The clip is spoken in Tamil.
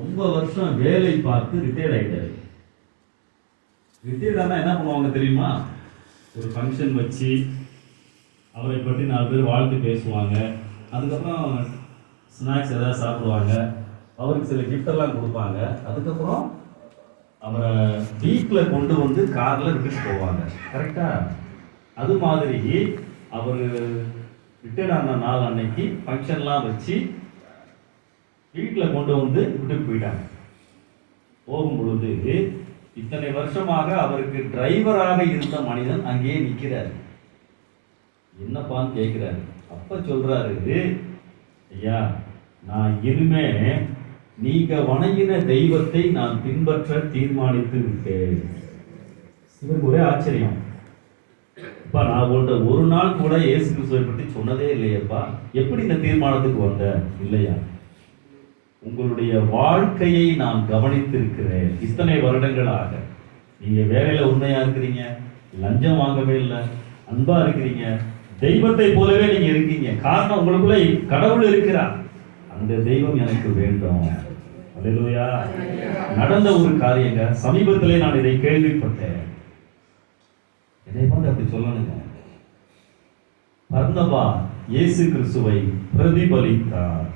ரொம்ப வருஷம் வேலை பார்த்து ரிட்டையர்ட் ஆகிட்டாரு. ரிட்டையர்ட் ஆனால் என்ன பண்ணுவாங்க தெரியுமா? ஒரு ஃபங்க்ஷன் வச்சு அவரை பற்றி 4 பேர் வாழ்த்து பேசுவாங்க. அதுக்கப்புறம் ஸ்நாக்ஸ் எதாவது சாப்பிடுவாங்க. அவருக்கு சில கிஃப்டெல்லாம் கொடுப்பாங்க. அதுக்கப்புறம் அவரை வீட்டில் கொண்டு வந்து காரில் விட்டுட்டு போவாங்க. கரெக்டாக? அது மாதிரி அவர் ரிட்டையர்ட் ஆன நாள் அன்னைக்கு ஃபங்க்ஷன்லாம் வச்சு வீட்டில் கொண்டு வந்து விட்டுட்டு போயிட்டாங்க. போகும் பொழுது இத்தனை வருஷமாக அவருக்கு டிரைவராக இருந்த மனிதன் அங்கேயே நிற்கிறார். என்னப்பான்னு கேட்கிறாரு. அப்ப சொல்றாரு, ஐயா, நான் இனிமே நீங்க வணங்கின தெய்வத்தை நான் பின்பற்ற தீர்மானித்து விட்டேன். இவருக்கு ஒரே ஆச்சரியம். அப்பா, நான் உங்கள்கிட்ட ஒரு நாள் கூட இயேசு கிறிஸ்துவை பற்றி சொன்னதே இல்லையப்பா, எப்படி இந்த தீர்மானத்துக்கு வந்த? இல்லையா, உங்களுடைய வாழ்க்கையை நான் கவனித்திருக்கிறேன். இத்தனை வருடங்களாக நீங்க வேலையில உண்மையா இருக்கிறீங்க, லஞ்சம் வாங்கவே இல்லை, அன்பா இருக்கிறீங்க, தெய்வத்தை போலவே நீங்க இருக்கீங்க. காரணம், உங்களுக்குள்ள கடவுள் இருக்கிறார். அந்த தெய்வம் எனக்கு வேண்டும். அல்லேலூயா. நடந்த ஒரு காரியங்க, சமீபத்திலே நான் இதை கேள்விப்பட்டேன். இதை பார்த்து அப்படி சொல்லணுங்க. பர்னபா இயேசு கிறிஸ்துவை பிரதிபலித்தார்.